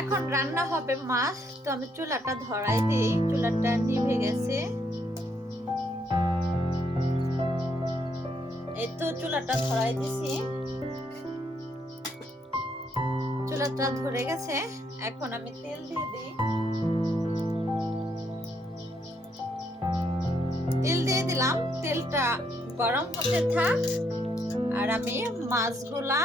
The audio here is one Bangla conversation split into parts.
এখন রান্না হবে মাছ, তো আমি চুলাটা ধরাই দিই। চুলাটা নিভে গেছে, এই তো চুলাটা ধরাই দিছি। চুলাটা ধরে গেছে, এখন আমি তেল দিয়ে দিই। তেল দিয়ে দিলাম, তেলটা গরম হতে থাক আর আমি মাছগুলা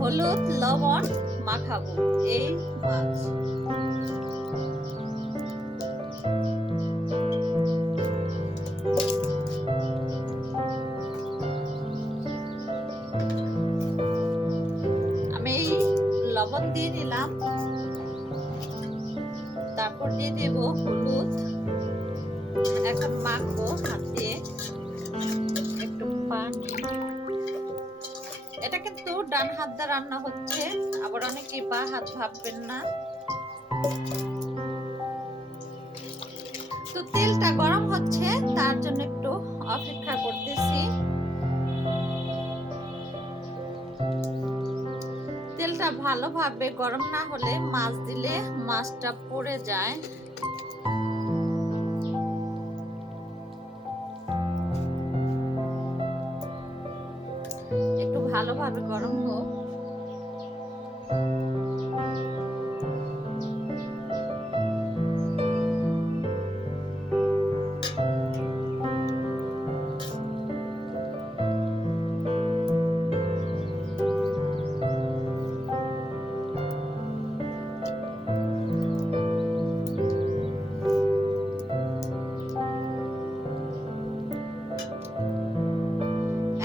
হলুদ লবণ মাখাবো। এই মাছ আমি লবণ দিয়ে দিলাম, তারপর দিয়ে দেব হলুদ। এখন মাখবো হাত দিয়ে, একটু পানি। এটা কিন্তু ডান হাত দিয়ে রান্না হচ্ছে, আবার অনেকে বা হাত ভাববেন না। তো তেলটা গরম হচ্ছে, তার জন্য একটু অপেক্ষা করতেছি। তেলটা ভালোভাবে গরম না হলে মাছ দিলে মাছটা পুড়ে যায়। একটু ভালোভাবে গরম হোক।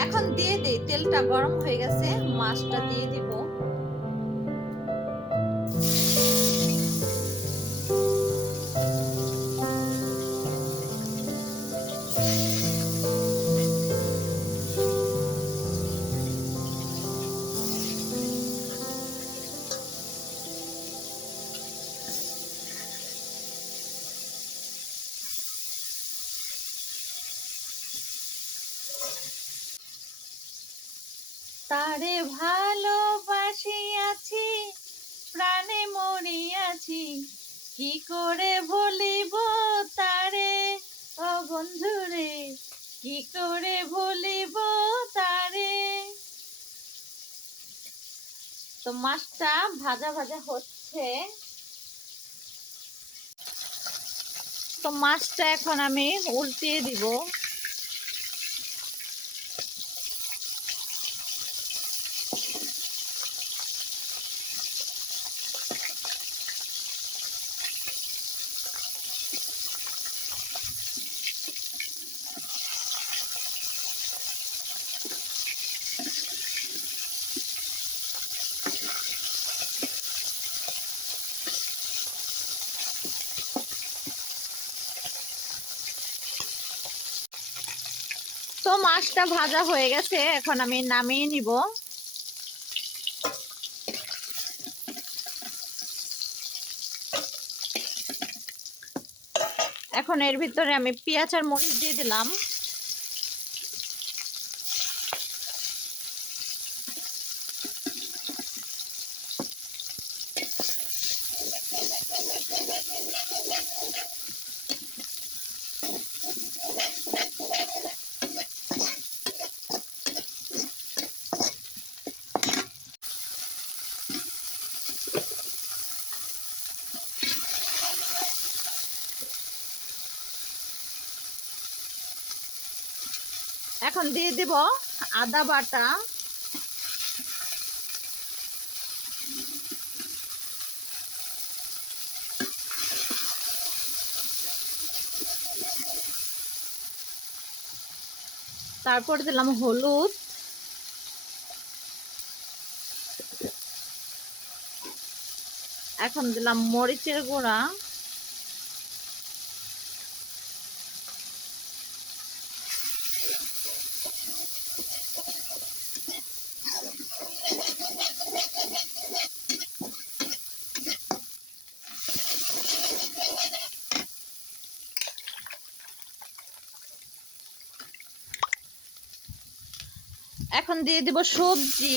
এখন দিয়ে দিই, তেলটা গরম হয়ে গেছে, মাছটা দিয়ে দিব। তারে ভালোবাসিয়াছি, প্রাণে মরিয়াছি, কি করে ভুলিব তারে, ও বন্ধুরে, কি করে ভুলিব তারে। তো মাছটা ভাজা ভাজা হচ্ছে, তো মাছটা এখন আমি উল্টিয়ে দিব। তো মাছটা ভাজা হয়ে গেছে, এখন আমি নামিয়ে নিব। এখন এর ভিতরে আমি পেঁয়াজ আর মরিচ দিয়ে দিলাম। এখন দিয়ে দিব আদা বাটা, তারপর দিলাম হলুদ, এখন দিলাম মরিচের গুঁড়া, এখন দিয়ে দিব সবজি।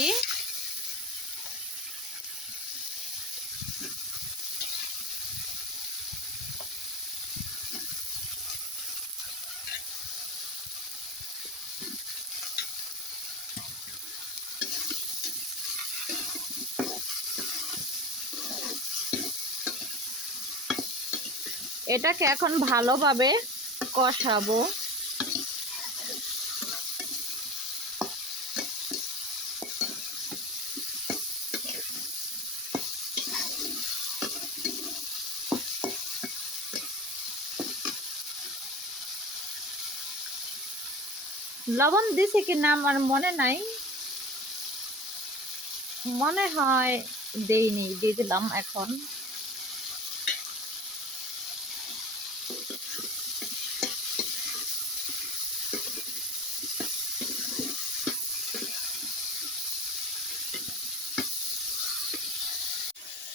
এটাকে এখন ভালোভাবে কষাবো। লবণ দিছি কিনা আমার মনে নাই, মনে হয় দেইনি, দিয়ে দিলাম এখন।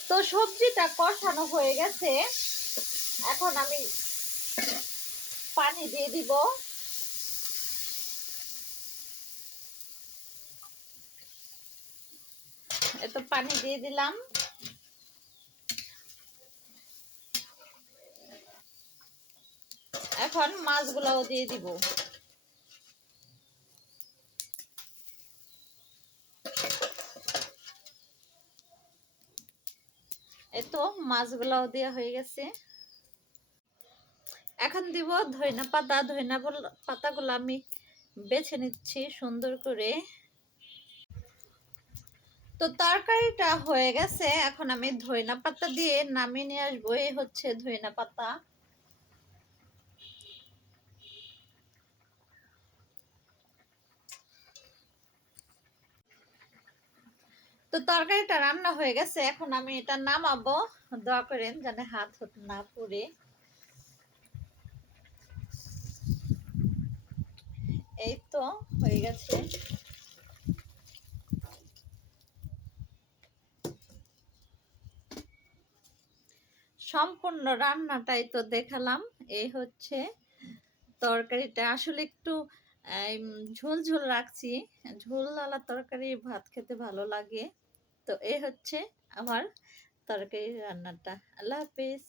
তো সবজিটা কষানো হয়ে গেছে, এখন আমি পানি দিয়ে দিব। এত পানি দিয়ে দিলাম। এখন মাছগুলাও দিয়ে দিব। এত মাছগুলাও দেওয়া হয়ে গেছে। এখন দিব ধইনা পাতা। ধইনা পাতাগুলো আমি বেছে নিচ্ছি সুন্দর করে। তো তরকারিটা হয়ে গেছে, এখন আমি ধইনা পাতা দিয়ে নামিয়ে নিয়ে আসবো। এই হচ্ছে ধইনা পাতা। তো তরকারিটা রান্না হয়ে গেছে, এখন আমি এটা নামাবো। দোয়া করেন যেন হাত না পুড়ে। এই তো হয়ে গেছে। সম্পূর্ণ রান্নাটাই তো দেখালাম। এই হচ্ছে তরকারিটা। আসলে একটু ঝোল ঝোল রাখছি, ঝোলওয়ালা তরকারি ভাত খেতে ভালো লাগে। তো এই হচ্ছে আমার তরকারি রান্নাটা। আল্লাহ হাফেজ।